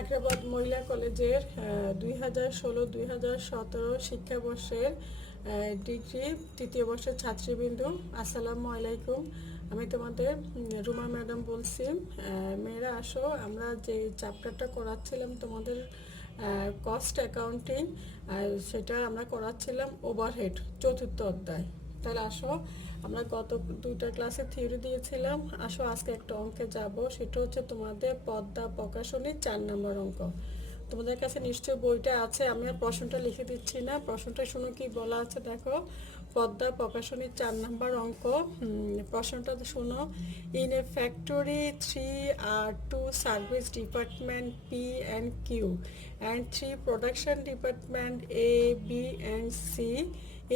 আগ্রাবাদ মহিলা কলেজের 2016-2017 শিক্ষাবর্ষের ডিগ্রি তৃতীয় বর্ষের ছাত্রীবৃন্দু, আসসালামু আলাইকুম। আমি তোমাদের রুমা ম্যাডাম বলছি। মেয়েরা আসো, আমরা যে চ্যাপ্টারটা করাচ্ছিলাম তোমাদের কস্ট অ্যাকাউন্টিং, সেটা আমরা করাচ্ছিলাম ওভারহেড, চতুর্থ অধ্যায়। তাহলে আসো, আমরা গত দুইটা ক্লাসে থিওরি দিয়েছিলাম। আসো আজকে একটা অঙ্কে যাব, সেটা হচ্ছে তোমাদের পদ্মা প্রকাশনী 4 নম্বর অঙ্ক। তোমাদের কাছে নিশ্চয়ই বইটা আছে, আমি আর প্রশ্নটা লিখে দিচ্ছি না, প্রশ্নটা শুনো কি বলা আছে দেখো। পদ্মা প্রকাশনীর 4 নম্বর অঙ্ক। প্রশ্নটা শুনো। ইন এ ফ্যাক্টরি 3 আর 2 service department P and Q and 3 production department A, B and C.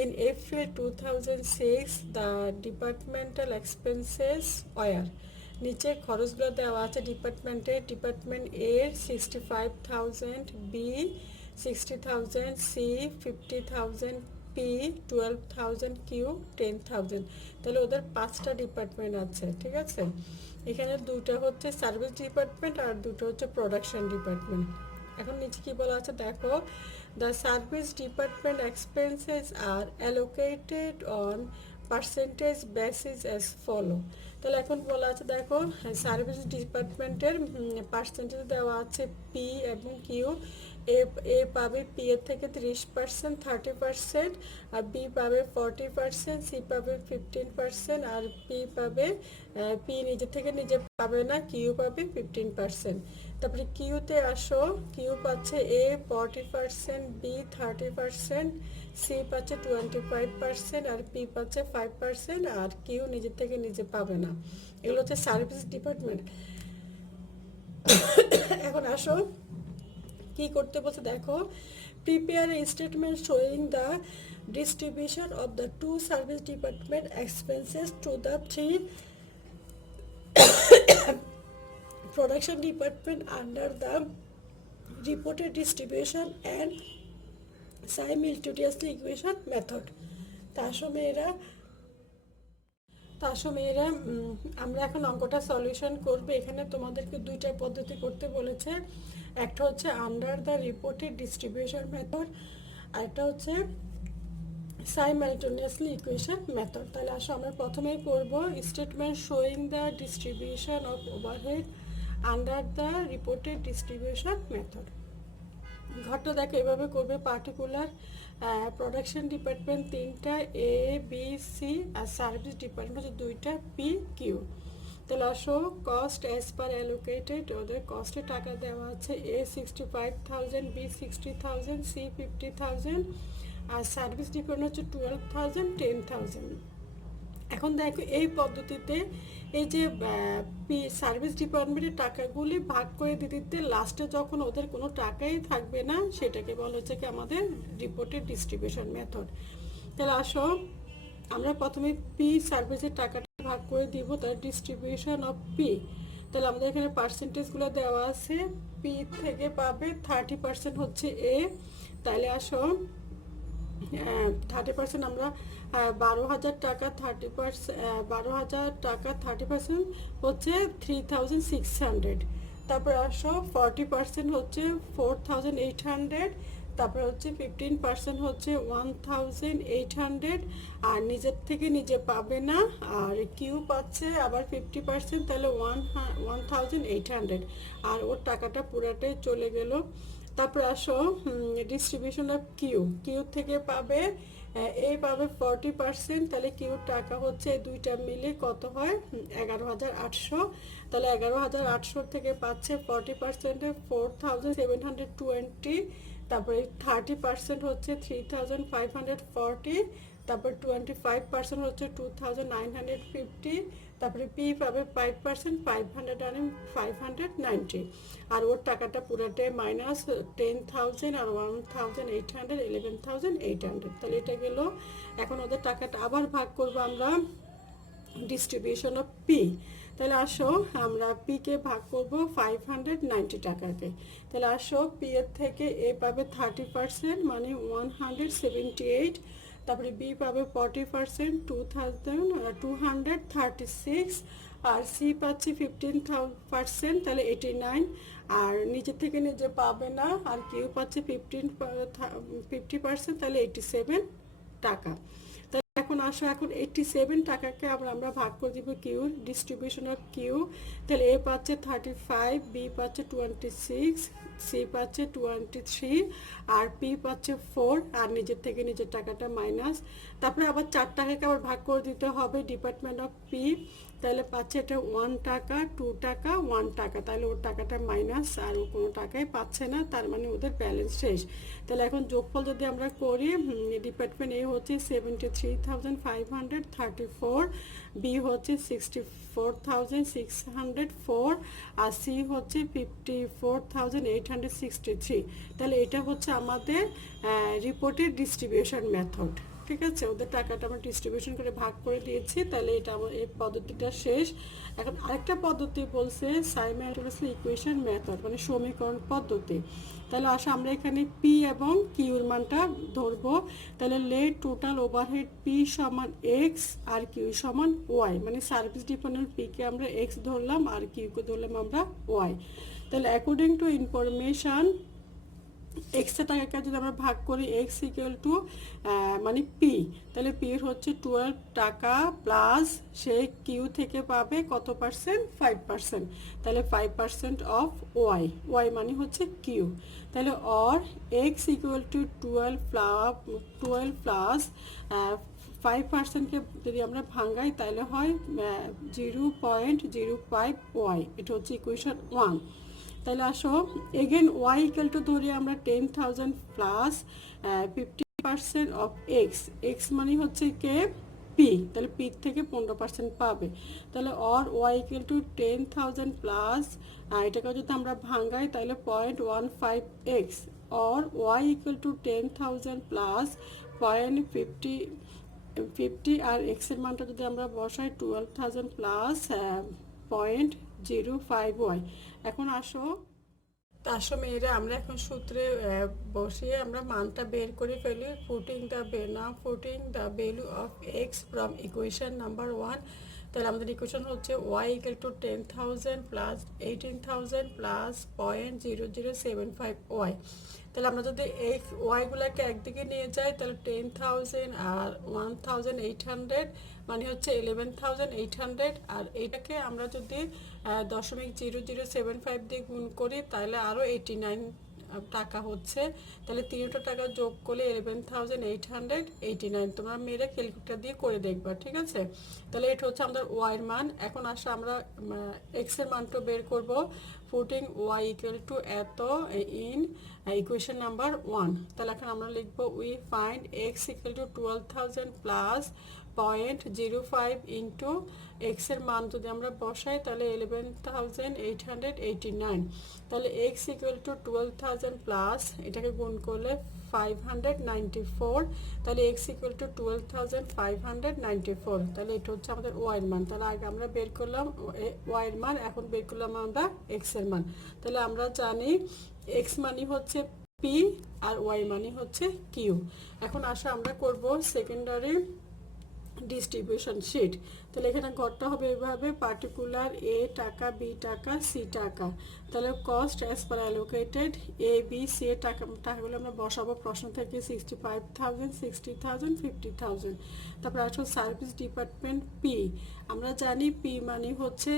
In April 2006, the departmental expenses were, নিচে খরচগুলো দেওয়া আছে ডিপার্টমেন্টে। ডিপার্টমেন্ট এ 65,000, বি 60,000, সি 50,000, পি 12,000, কিউ 10,000। তাহলে ওদের 5টা ডিপার্টমেন্ট আছে, ঠিক আছে। এখানে দুটো হচ্ছে সার্ভিস ডিপার্টমেন্ট আর দুটো হচ্ছে প্রোডাকশন ডিপার্টমেন্ট। এখন নিচে কি বলা আছে দেখো। The service department expenses are allocated on percentage basis as follow. তাহলে এখন বলা আছে দেখো, সার্ভিস ডিপার্টমেন্টের পার্সেন্টেজ দেওয়া আছে পি এবং কিউ। এ পাবে পি এর থেকে 30%, 30%, আর বি পাবে 40%, সি পাবে 15%, আর পি নিজে থেকে নিজে পাবে না, কিউ পাবে 15%। তারপরে কিউতে আসো, কিউ পাচ্ছে এ 40%, বি 30%, সি পাচ্ছে 25%, আর পি পাচ্ছে 5%, আর কিউ নিজে থেকে নিজে পাবে না। এগুলো হচ্ছে সার্ভিস ডিপার্টমেন্ট। এখন আসো কি করতে বলছে দেখো। Prepare a statement showing the distribution of the 2 service department expenses to the 3 production department under the reported distribution and simultaneously equation method. তাসো মেয়েরা, আমরা এখন অঙ্কটা সলিউশন করব। এখানে তোমাদেরকে দুইটা পদ্ধতি করতে বলেছে। একটা হচ্ছে under the reported distribution method, আর একটা হচ্ছে সাইমালটেনিয়াসলি ইকুয়েশন মেথড। তাহলে আসো আমরা প্রথমেই করব statement showing the distribution of overhead under the reported distribution method. ঘরটা দেখো এভাবে করবে। পার্টিকুলার প্রোডাকশন ডিপার্টমেন্ট 3টা, A B C, R service department হচ্ছে 2টা, পি কিউ। তাহলে আসো কস্ট অ্যাজ পার অ্যালোকেটেড, ওদের কস্টের টাকা দেওয়া আছে। এ 65,000, বি 60,000, সি 50,000, আর সার্ভিস ডিপার্টমেন্ট হচ্ছে 12,000, 10,000। এখন দেখো এই পদ্ধতিতে এই যে সার্ভিস ডিপার্টমেন্টের টাকাগুলি ভাগ করে দিতে লাস্টে যখন ওদের কোনো টাকাই থাকবে না, সেটাকে বলা হচ্ছে কি আমাদের রিপোর্টেড ডিস্ট্রিবিউশন মেথড। তাহলে আসো আমরা প্রথমে পি সার্ভিসের টাকাটা ভাগ করে দিব, তার ডিস্ট্রিবিউশন অফ পি। তাহলে আমাদের এখানে পার্সেন্টেজগুলো দেওয়া আছে। পি থেকে পাবে 30% হচ্ছে এ। তাহলে আসো 30% আমরা 12,000 টাকা 30%, 12,000 টাকা 30% হচ্ছে 3,600। তারপর আসো 40% হচ্ছে 4,800, তারপর হচ্ছে 15% হচ্ছে 1,800, আর নিজের থেকে নিজে পাবে না, আর কিউ পাচ্ছে আবার 50%, তাহলে 1,800, আর ওর টাকাটা পুরাটাই চলে গেল। তারপর আসো ডিস্ট্রিবিউশন অফ কিউ। কিউ থেকে পাবে এই পাবে 40%, তাহলে কিউর টাকা হচ্ছে এই দুইটা মিলে কত হয় 11,800। তাহলে 11,800 থেকে পাচ্ছে 40% 4,720, তারপরে 30% হচ্ছে 3,540, তারপর 25% হচ্ছে 2,950, তারপরে পি পাবে 5% 590, আর ওর টাকাটা পুরাটাই মাইনাস 10,000 আর 1,800 11,800। তাহলে এটা গেল। এখন ওদের টাকাটা আবার ভাগ করবো আমরা ডিস্ট্রিবিউশন অফ পি। তাহলে আসো আমরা পি কে ভাগ করব 590 টাকাকে। তাহলে আসো পি এর থেকে এ পাবে 30% মানে 178, তারপরে বি পাবে 40% 2,236, আর সি পাচ্ছে 15%, তাহলে 89। আর নিজে থেকে নিজে পাবে না। আর কিউ পাচ্ছে 50%, তাহলে 87 টাকা। এখন আসো, এখন 87 টাকাকে আমরা ভাগ করে দিব কিউর, ডিস্ট্রিবিউশন অফ কিউ। তাহলে এ পাচ্ছে 35, বি পাচ্ছে 26, সি পাচ্ছে 23, আর পি পাচ্ছে 4, আর নিজের থেকে নিজের টাকাটা মাইনাস। তারপরে আবার 4 টাকাকে আবার ভাগ করে দিতে হবে ডিপার্টমেন্ট অফ পি। তাহলে পাচ্ছে এটা 1 টাকা, 2 টাকা, 1 টাকা, তাহলে ওর টাকাটা মাইনাস, আর ও কোনো টাকাই পাচ্ছে না, তার মানে ওদের ব্যালেন্স শেষ। তাহলে এখন যোগফল যদি আমরা করি, ডিপার্টমেন্ট এ হচ্ছে 73,534, বি হচ্ছে 64,604, আর সি হচ্ছে 54,863। তাহলে এটা হচ্ছে আমাদের রিপোর্টের ডিস্ট্রিবিউশন মেথড। ঠিক আছে, ওদের টাকাটা আমরা ডিস্ট্রিবিউশন করে ভাগ করে দিয়েছি। তাহলে এটা আমার এই পদ্ধতিটা শেষ। এখন আরেকটা পদ্ধতি বলছে সাইমালটেনিয়াস ইকুয়েশন মেথড, মানে সমীকরণ পদ্ধতি। তাহলে আসা আমরা এখানে পি এবং কিউর মানটা ধরবো। তাহলে লেট টোটাল ওভারহেড পি সমান এক্স আর কিউ সমান ওয়াই, মানে সার্ভিস ডিপেন্ডেন্ট পিকে আমরা এক্স ধরলাম আর কিউকে ধরলাম আমরা ওয়াই। তাহলে অ্যাকর্ডিং টু ইনফরমেশন এক্সের টাকাকে যদি আমরা ভাগ করি, এক্স ইকুয়াল টু মানে পি, তাহলে পি হচ্ছে 12 টাকা প্লাস সে কিউ থেকে পাবে কত পার্সেন্ট, 5%। তাহলে 5% অফ ওয়াই, ওয়াই মানে হচ্ছে কিউ। তাহলে or x equal to 12 plus 5%কে যদি আমরা ভাঙাই তাহলে হয় 0.05 ওয়াই, এটা হচ্ছে ইকুয়েশন 1। তাহলে আসো এগেন ওয়াই ইকুয়াল টু ধরি আমরা 10,000 প্লাস 50% অফ এক্স, এক্স মানে হচ্ছে কে পি, তাহলে পি থেকে 15% পাবে। তাহলে or Y equal to 10,000 plus এটাকে যদি আমরা ভাঙাই তাহলে 0.15 X, or Y equal to 10,000 plus 0.50 আর এক্সের মানটা যদি আমরা বসাই 12,000 প্লাস 0.05 ওয়াই। এখন আসো মেয়েরা, আমরা এখন সূত্রে বসিয়ে আমরা মানটা বের করে ফেলি। Putting the value of X from equation number 1। তাহলে আমাদের ইকুয়েশন হচ্ছে ওয়াই ইকুয়াল টু 10,000 প্লাস 18,000 প্লাস 0.0075 ওয়াই। তাহলে আমরা যদি এই ওয়াইগুলোকে একদিকে নিয়ে যাই তাহলে 10,000 আর 1,800 মানে হচ্ছে 11,800, আর এটাকে আমরা যদি 0.0075 দিয়ে গুণ করি তাহলে আরও 89 টাকা হচ্ছে। তাহলে তিনটা টাকা যোগ করলে 11,889। তোমরা মেয়েরা ক্যালকুলেটর দিয়ে করে দেখবা, ঠিক আছে। তাহলে এটা হচ্ছে আমাদের ওয়াইয়ের মান। এখন আসলে আমরা এক্সের মানটা বের করব। পুটিং ওয়াই ইকুয়াল টু এত ইন ইকুয়েশন নাম্বার 1। তাহলে এখন আমরা লিখবো we find x equal two 12,000 plus 0.05 into এক্সের মান যদি আমরা বসাই তাহলে 11,889। তাহলে এক্স ইকুয়াল টু 12,000 প্লাস এটাকে গুণ করলে 594, তাহলে এক্স ইকুয়াল টু 12,594। তাহলে এটা হচ্ছে আমাদের ওয়াইয়ের মান। তাহলে আগে আমরা বের করলাম ওয়াইয়ের মান, এখন বের করলাম আমরা এক্সের মান। তাহলে আমরা জানি এক্স মানি হচ্ছে পি আর ওয়াই মানি হচ্ছে কিউ। এখন আসা আমরা করব সেকেন্ডারি ডিস্ট্রিবিউশন শিট। তাহলে এখানে ঘরটা হবে এভাবে, পার্টিকুলার এ টাকা, বি টাকা, সি টাকা। তাহলে cost as per allocated A B C এর টাকাগুলো আমরা বসাবো প্রশ্ন থেকে 65,000, 60,000, 50,000। তারপর আসলে সার্ভিস ডিপার্টমেন্ট পি। আমরা জানি পি মানি হচ্ছে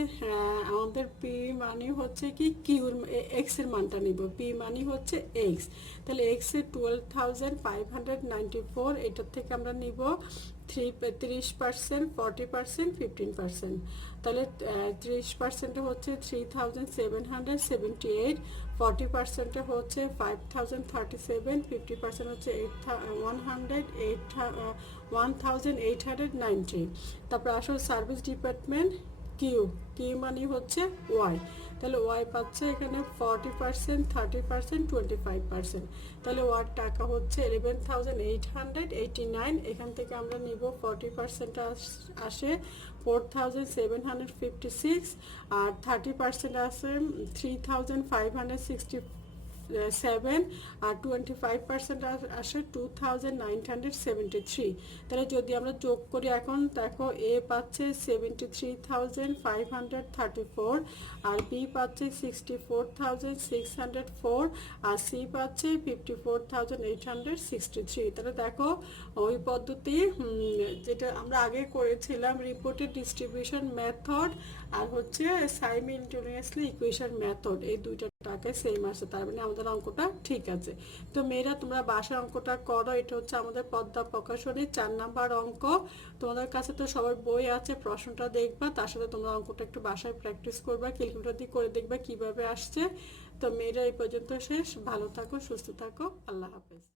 আমাদের পি মানি হচ্ছে কি কিউর এক্সের মানটা নিব, পি মানি হচ্ছে এক্স। তাহলে এক্সের 12,594, এটার থেকে আমরা নিব 30%, 40%, 15%। তাহলে 30% হচ্ছে 3,778, 40% হচ্ছে 5,037, 50% হচ্ছে 1,890। তারপর আসলে সার্ভিস ডিপার্টমেন্ট কিউ, কিউ মানি হচ্ছে ওয়াই। তাহলে ওয়াই পাচ্ছে এখানে 40%, 30%, 25%। তাহলে ওয়ার টাকা হচ্ছে 11,889। এখান থেকে আমরা নিব 40% আসে 4,756, আর 30% আসে 3,560 7 আর 25% আসে 2973। তাহলে যদি আমরা যোগ করি এখন দেখো এ পাচ্ছে 73,534 আর বি পাচ্ছে 64,604 আর সি পাচ্ছে 54,863। তাহলে দেখো ওই পদ্ধতি যেটা আমরা আগে করেছিলাম রিপোর্টেড ডিস্ট্রিবিউশন মেথড আর হচ্ছে সাইমিলটেনিয়াসলি ইকুয়েশন মেথড, এই দুইটা টাকে সেম আসে, তার মানে আমাদের অঙ্কটা ঠিক আছে। তো মেয়েরা তোমরা বাসার অঙ্কটা করো, এটা হচ্ছে আমাদের পদ্মা প্রকাশনী 4 নাম্বার অঙ্ক। তোমাদের কাছে তো সবার বই আছে, প্রশ্নটা দেখবা, তার সাথে তোমরা অঙ্কটা একটু বাসায় প্র্যাকটিস করবা, ক্যালকুলেটর দিয়ে করে দেখবা কিভাবে আসছে। তো মেয়েরা এই পর্যন্ত শেষ, ভালো থাকো, সুস্থ থাকো, আল্লাহ হাফেজ।